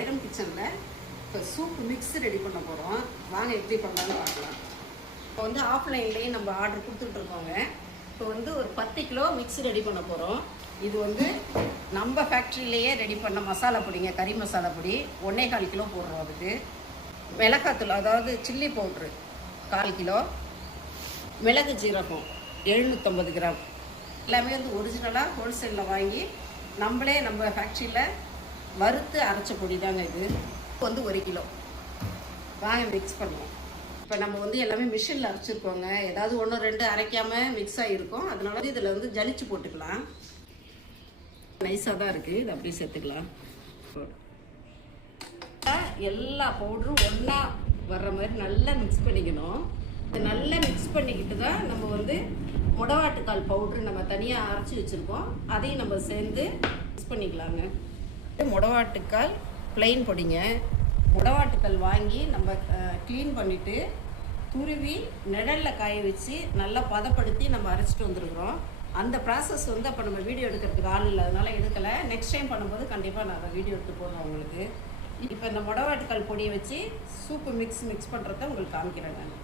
வைரம் கிச்சனில் இப்போ சூப் மிக்ஸ் ரெடி பண்ண போகிறோம். வாங்க எப்படி பண்ணலான்னு பார்க்கலாம். இப்போ வந்து ஆஃப்லைன்லேயே நம்ம ஆர்டர் கொடுத்துட்ருக்கோங்க. இப்போ வந்து ஒரு 10 கிலோ மிக்ஸ் ரெடி பண்ண போகிறோம். இது வந்து நம்ம ஃபேக்ட்ரியிலேயே ரெடி பண்ண மசாலா பொடிங்க, கறி மசாலா பொடி 1.25 கிலோ போடுறோம். அதுக்கு மிளகாத்தூள், அதாவது சில்லி பவுட்ரு 1/4 கிலோ, மிளகு ஜீரகம் 750 கிராம், எல்லாமே வந்து ஒரிஜினலாக ஹோல்சேலில் வாங்கி நம்மளே நம்ம ஃபேக்ட்ரியில் வறுத்து அரைச்ச பொடி தாங்க. இது வந்து 1 கிலோ. வாங்க மிக்ஸ் பண்ணுவோம். இப்போ நம்ம வந்து எல்லாமே மிஷினில் அரைச்சிருக்கோங்க. ஏதாவது 1-2 அரைக்காமல் மிக்ஸ் ஆகிருக்கும். அதனால இதில் வந்து ஜலிச்சு போட்டுக்கலாம். நைஸாக தான் இருக்குது. இது அப்படியே சேர்த்துக்கலாம். எல்லா பவுடரும் ஒன்றா வர்ற மாதிரி நல்லா மிக்ஸ் பண்ணிக்கணும். இது நல்லா மிக்ஸ் பண்ணிக்கிட்டு தான் நம்ம வந்து முடவாட்டுக்கால் பவுட்ரு நம்ம தனியாக அரைச்சி வச்சுருக்கோம். அதையும் நம்ம சேர்ந்து மிக்ஸ் பண்ணிக்கலாங்க. முடவாட்டுக்கால் ப்ளைன் பொடிங்க. முடவாட்டுக்கால் வாங்கி நம்ம க்ளீன் பண்ணிவிட்டு துருவி நிழலில் காய வச்சு நல்லா பதப்படுத்தி நம்ம அரைச்சிட்டு வந்துருக்குறோம். அந்த ப்ராசஸ் வந்து அப்போ நம்ம வீடியோ எடுக்கிறதுக்கு ஆள் இல்லை, அதனால் எடுக்கலை. நெக்ஸ்ட் டைம் பண்ணும்போது கண்டிப்பாக நான் அதை வீடியோ எடுத்து போடுறேன் உங்களுக்கு. இப்போ இந்த முடவாட்டுக்கால் பொடியை வச்சு சூப்பு மிக்ஸ் பண்ணுறத உங்களுக்கு காமிக்கிறேன் நான்.